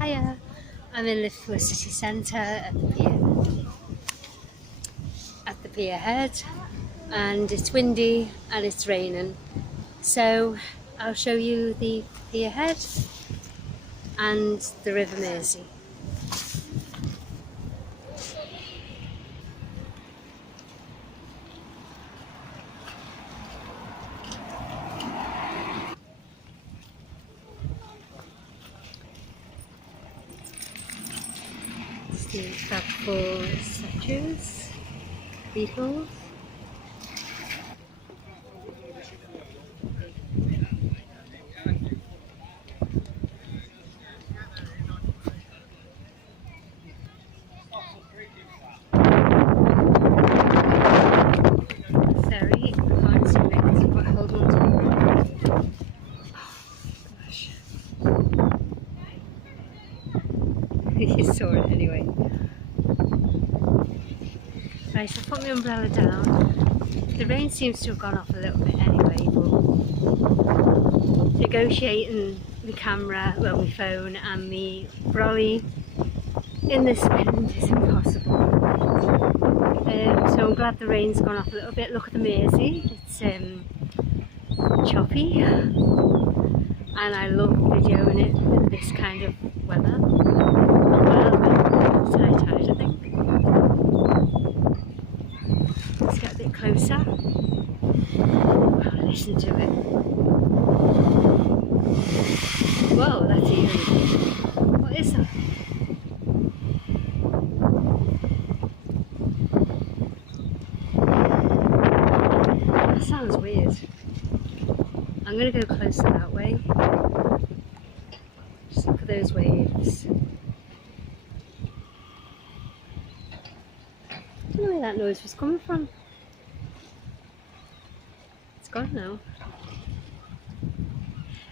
Hiya, I'm in Liverpool city centre at the pier head, and it's windy and it's raining, so I'll show you the pier head and the River Mersey. These are four statues, beetles. Ferry, can't see legs, but hold on to it. Gosh. You saw it anyway. Right, so I've put my umbrella down. The rain seems to have gone off a little bit anyway, but negotiating the camera, well, my phone and my brolly in this wind is impossible. So I'm glad the rain's gone off a little bit. Look at the Mersey, it's choppy, and I love videoing it in this kind of weather. Not well, but it's high tide, I think. Let's get a bit closer. Wow, listen to it. Whoa, that's eerie. What is that? That sounds weird. I'm going to go closer that way. Just look at those waves. I don't know where that noise was coming from. It's gone now.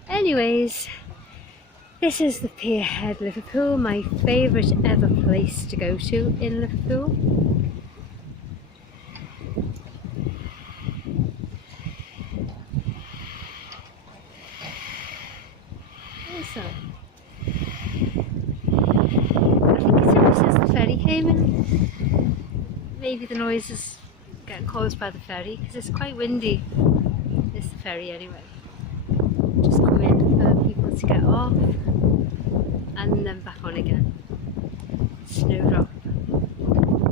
Anyways, this is the Pier Head, Liverpool, my favourite ever place to go to in Liverpool. What's that? I think it's ever since the ferry came in. Maybe the noise is getting caused by the ferry, because it's quite windy. It's the ferry anyway. Just come in for people to get off and then back on again. Snowdrop,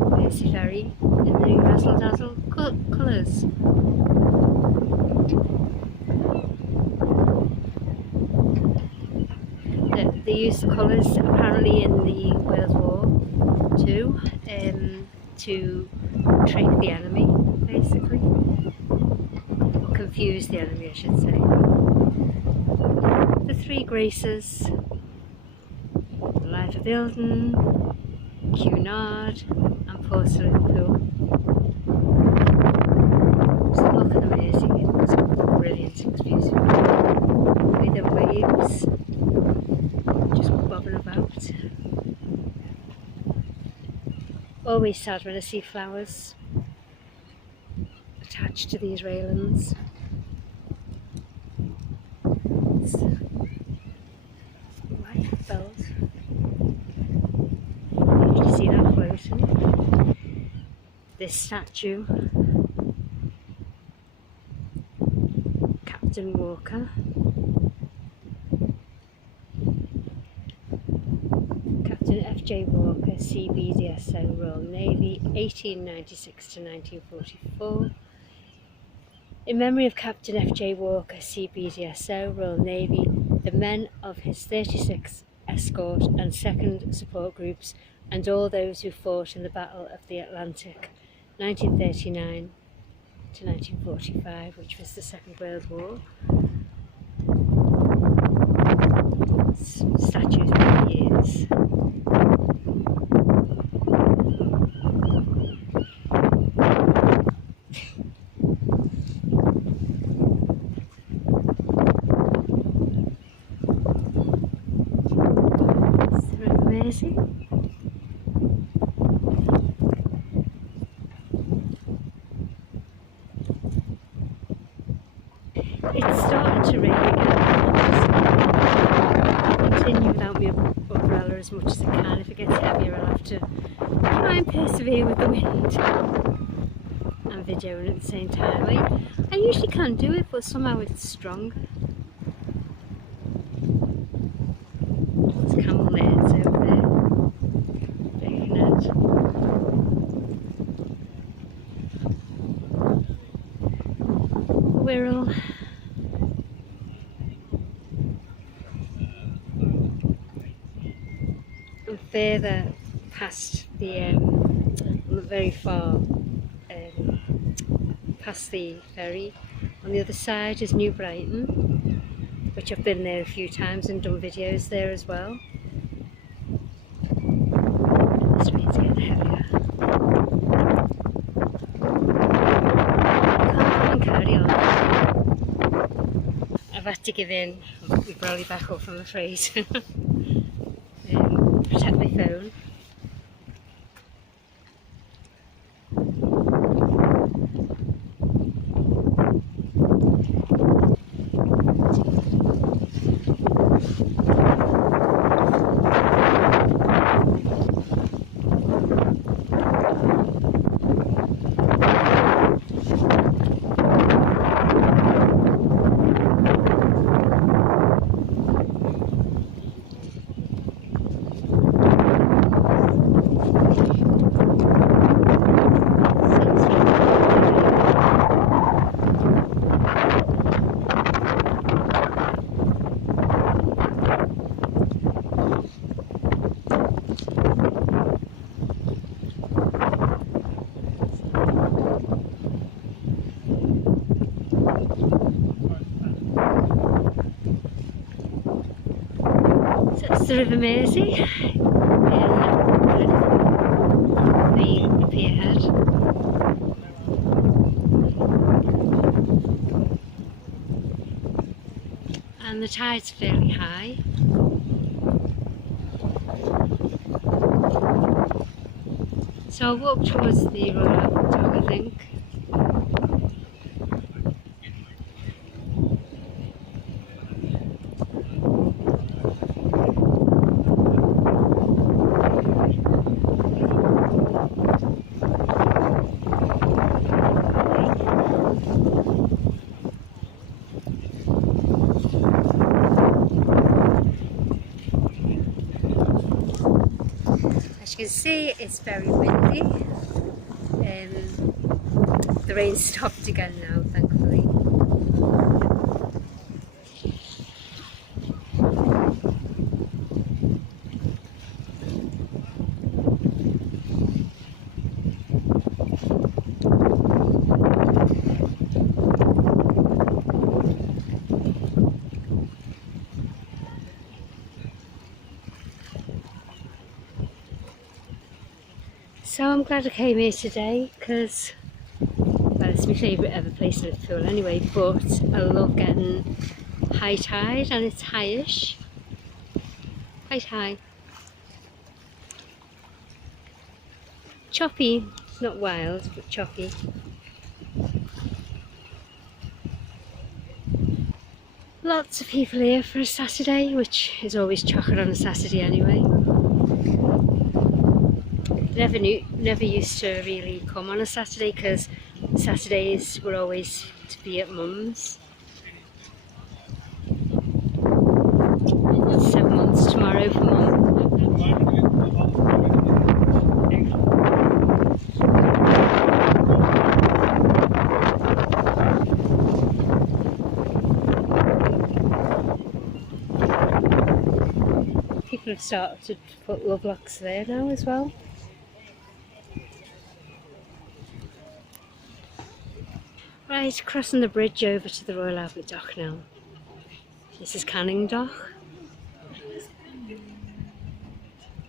Mersey Ferry in the new Razzle Dazzle colours. They used the colours apparently in the World War II to trick the enemy, basically. Or confuse the enemy, I should say. The Three Graces, the Life of Building, Cunard and Porcelain Pool. Just look at the Mersey, it's brilliant, it's beautiful. With the waves just bobbing about. Always sad when I see flowers attached to these railings. It's life belt. You can see that floating. This statue, Captain Walker. F.J. Walker, CBDSO, Royal Navy, 1896 to 1944. In memory of Captain F.J. Walker, CBDSO, Royal Navy, the men of his 36 escort and 2nd support groups, and all those who fought in the Battle of the Atlantic, 1939 to 1945, which was the Second World War. Statues for years. Mersey. It's starting to rain again. continue without my umbrella as much as I can. If it gets heavier, I'll have to try and persevere with the wind and videoing at the same time. I usually can do it, but somehow it's stronger. There's camel heads over there. Cunard. Wirral. And further past the not very far past the ferry, on the other side is New Brighton, which I've been there a few times and done videos there as well. This rain's getting heavier. Can't carry on. I've had to give in. We've rallied back up, I'm afraid. Protect my phone. So it's the River Mersey in the pier head. And the tide's fairly high. So I'll walk towards the Royal Dock, I think. As you can see, it's very windy. The rain stopped again now, thankfully. So I'm glad I came here today because, well, it's my favourite ever place in Liverpool anyway, but I love getting high tide, and it's highish, quite high. Choppy, not wild, but choppy. Lots of people here for a Saturday, which is always chocker on a Saturday anyway. Never used to really come on a Saturday because Saturdays were always to be at Mum's. 7 months tomorrow for Mum. People have started to put love locks there now as well. Right, crossing the bridge over to the Royal Albert Dock now. This is Canning Dock.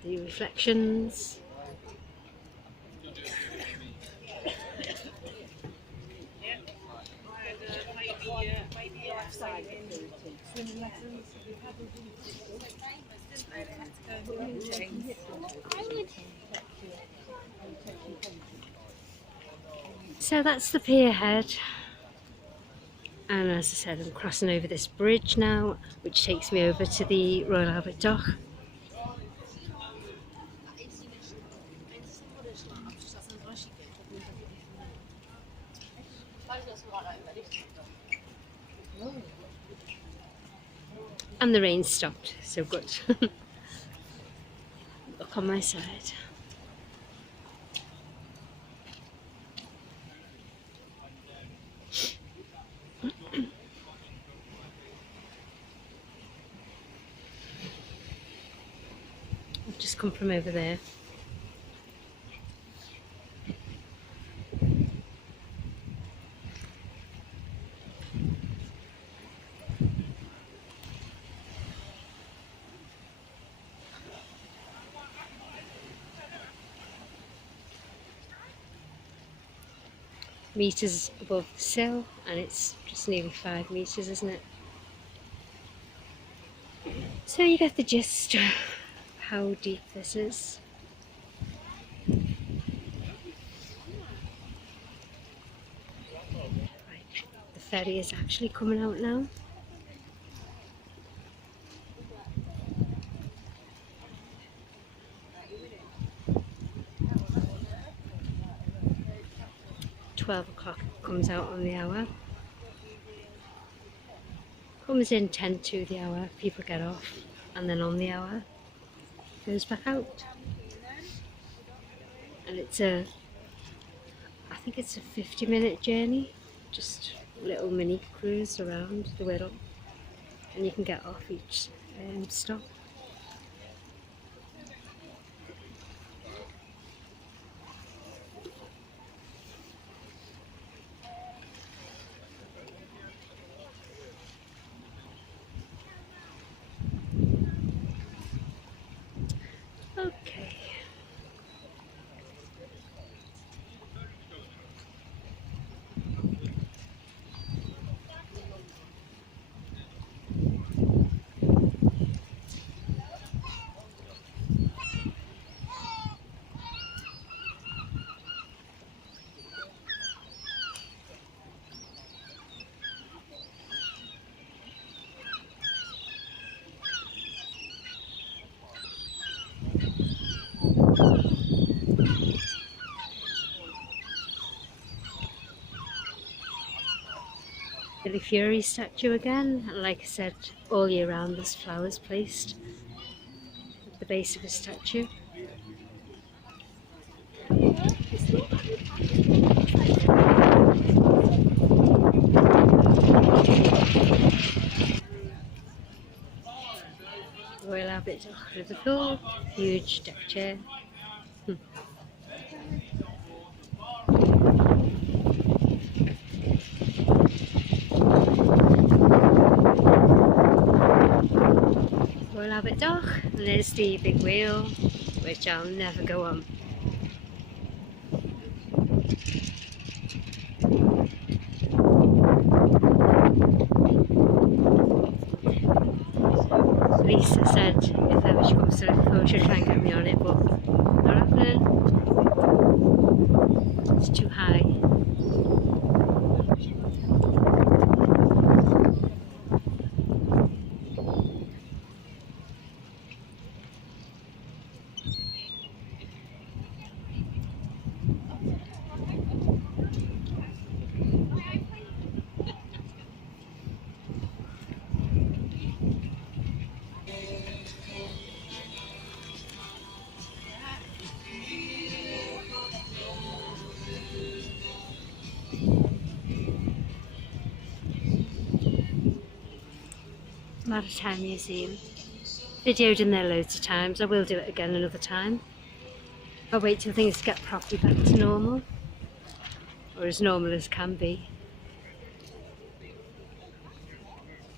The reflections. So that's the pier head. And as I said, I'm crossing over this bridge now, which takes me over to the Royal Albert Dock. And the rain stopped, so good. Look on my side. I've just come from over there. Meters above the sill, and it's just nearly 5 meters, isn't it? So you get the gist of how deep this is. Right, the ferry is actually coming out now. £12 comes out on the hour. Comes in 10 to the hour, people get off, and then on the hour goes back out. And it's I think it's a 50-minute journey, just a little mini cruise around the Wirral, and you can get off each stop. Okay. The Ferry statue again, and like I said, all year round there's flowers placed at the base of the statue. Royal Albert Dock, Liverpool, huge deck chair. Royal Albert Dock, and there's the big wheel, which I'll never go on. Lisa said if ever she comes to Liverpool she'll try and get me on it, but not happening. It's too high. Maritime Museum. Videoed in there loads of times. I will do it again another time. I'll wait till things get properly back to normal, or as normal as can be.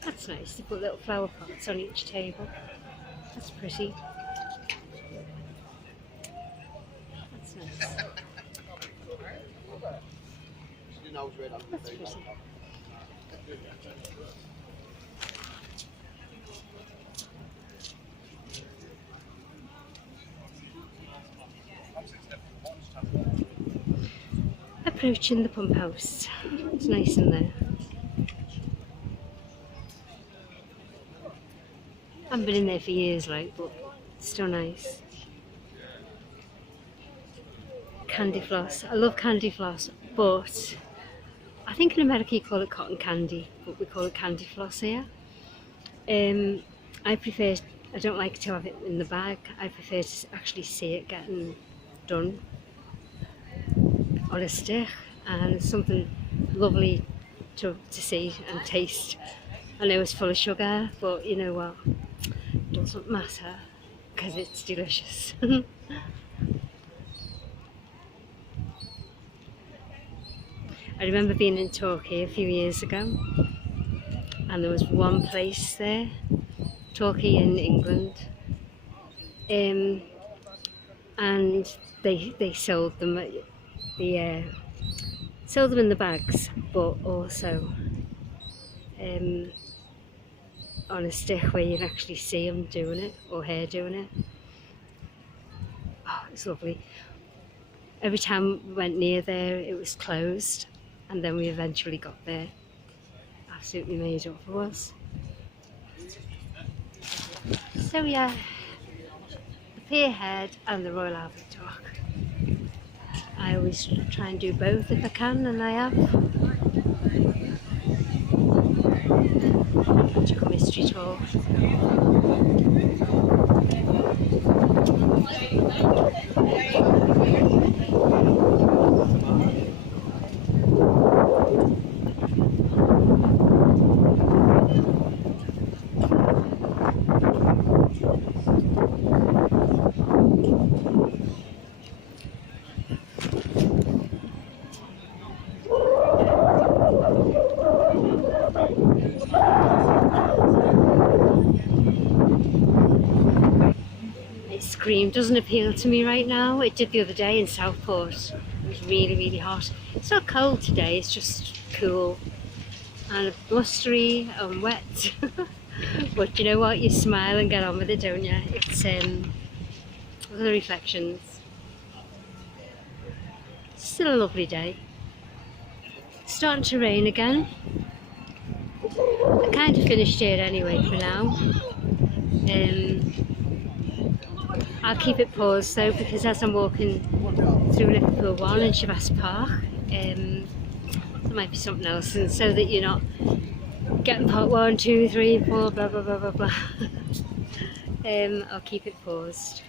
That's nice, to put little flower pots on each table. That's pretty. That's nice. That's pretty. Approaching the pump house. It's nice in there. haven't been in there for years, like, but it's still nice. Candy floss. I love candy floss, but I think in America you call it cotton candy, but we call it candy floss here. I don't like to have it in the bag. I prefer to actually see it getting done on a stick, and it's something lovely to see and taste. I know it's full of sugar, but you know what, it doesn't matter because it's delicious. I remember being in Turkey a few years ago, and there was one place there, Turkey in England, and they sold them sold them in the bags, but also on a stick where you can actually see them doing it, or her doing it. Oh, it's lovely. Every time we went near there it was closed, and then we eventually got there. Absolutely made up for us. So yeah, the Pier Head and the Royal Albert Dock. I always try and do both if I can, and I have. Magical Mystery Tour. Scream doesn't appeal to me right now. It did the other day in Southport. It was really, really hot. It's not cold today, it's just cool and blustery and wet. But you know what, you smile and get on with it, don't you? It's the reflections. Still a lovely day. It's starting to rain again. I kind of finished it anyway for now. I'll keep it paused though, because as I'm walking through Liverpool One and Chavasse Park, there might be something else, and so that you're not getting part 1, 2, 3, 4, blah blah blah blah blah. I'll keep it paused.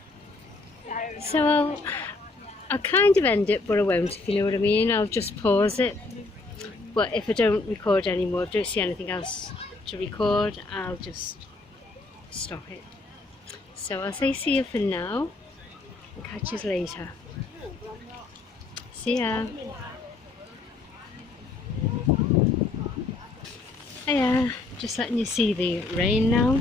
So I'll kind of end it, but I won't, if you know what I mean. I'll just pause it, but if I don't record anymore, if I don't see anything else to record, I'll just stop it. So I'll say see you for now, and catch us later. See ya. Hiya, just letting you see the rain now.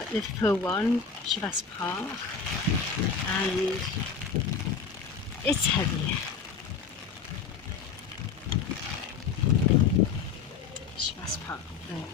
At Liverpool One, Chavasse Park, and it's heavy. Chavasse Park there.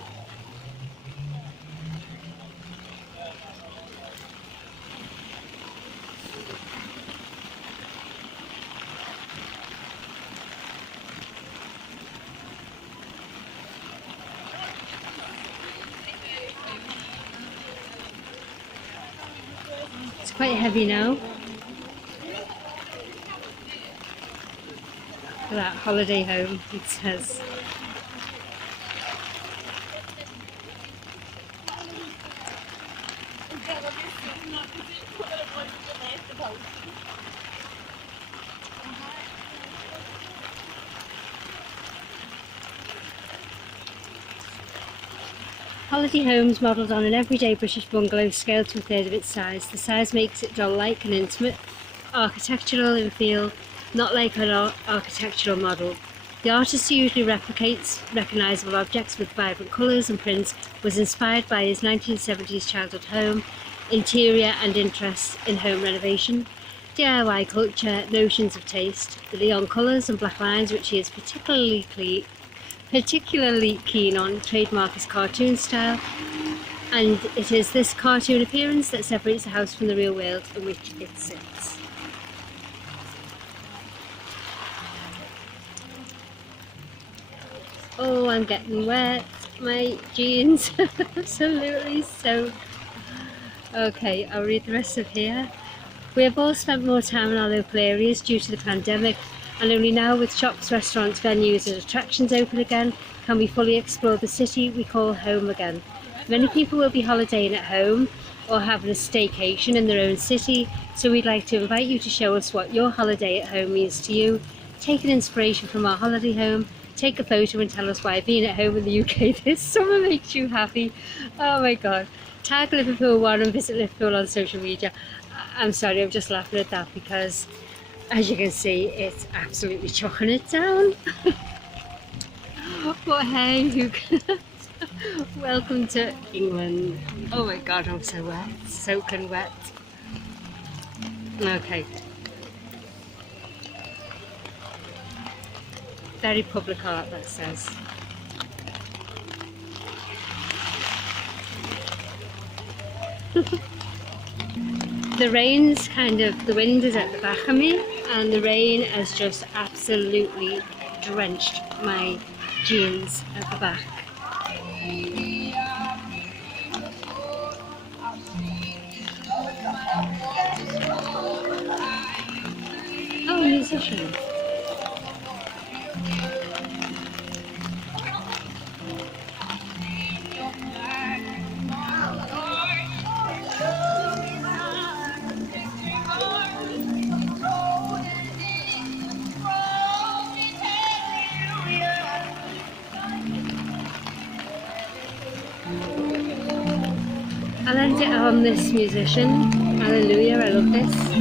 It's quite heavy now. Look at that, holiday home, it says. Holiday homes modelled on an everyday British bungalow scaled to a third of its size. The size makes it doll-like and intimate, architectural in feel, not like an architectural model. The artist who usually replicates recognisable objects with vibrant colours and prints was inspired by his 1970s childhood home, interior and interest in home renovation, DIY culture, notions of taste, the neon colours and black lines which he is particularly keen on, trademark his cartoon style, and it is this cartoon appearance that separates the house from the real world in which it sits. Oh, I'm getting wet. my jeans absolutely soaked. Okay, I'll read the rest of here. We have all spent more time in our local areas due to the pandemic, and only now with shops, restaurants, venues and attractions open again can we fully explore the city we call home again. Many people will be holidaying at home or having a staycation in their own city, so we'd like to invite you to show us what your holiday at home means to you. Take an inspiration from our holiday home, take a photo and tell us why being at home in the UK this summer makes you happy. Oh my god. Tag Liverpool One and visit Liverpool on social media. I'm sorry, I'm just laughing at that because, as you can see, it's absolutely chucking it down. But hey, who cares? Welcome to England. Oh my god, I'm so wet, soaking wet. Okay. Very public art, that says. The rain's the wind is at the back of me, and the rain has just absolutely drenched my jeans at the back. Oh, musician. I'll end it on this musician. Hallelujah, I love this.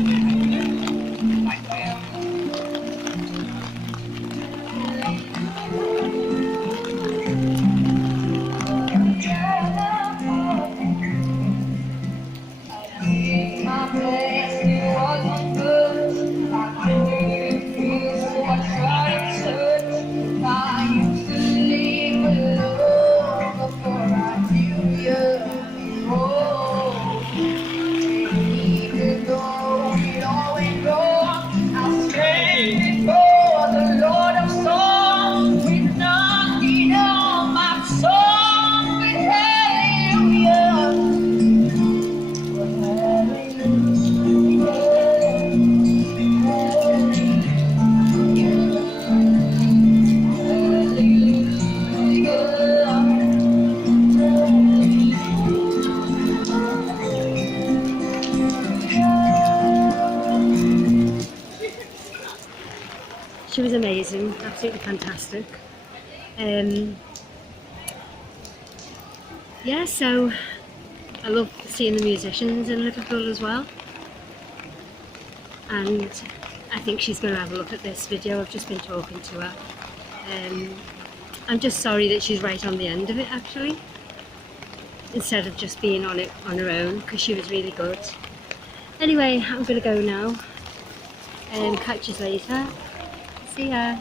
She was amazing, absolutely fantastic. Yeah, so I love seeing the musicians in Liverpool as well, and I think she's going to have a look at this video. I've just been talking to her. I'm just sorry that she's right on the end of it actually, instead of just being on it on her own, because she was really good. Anyway, I'm going to go now, catch you later. See ya.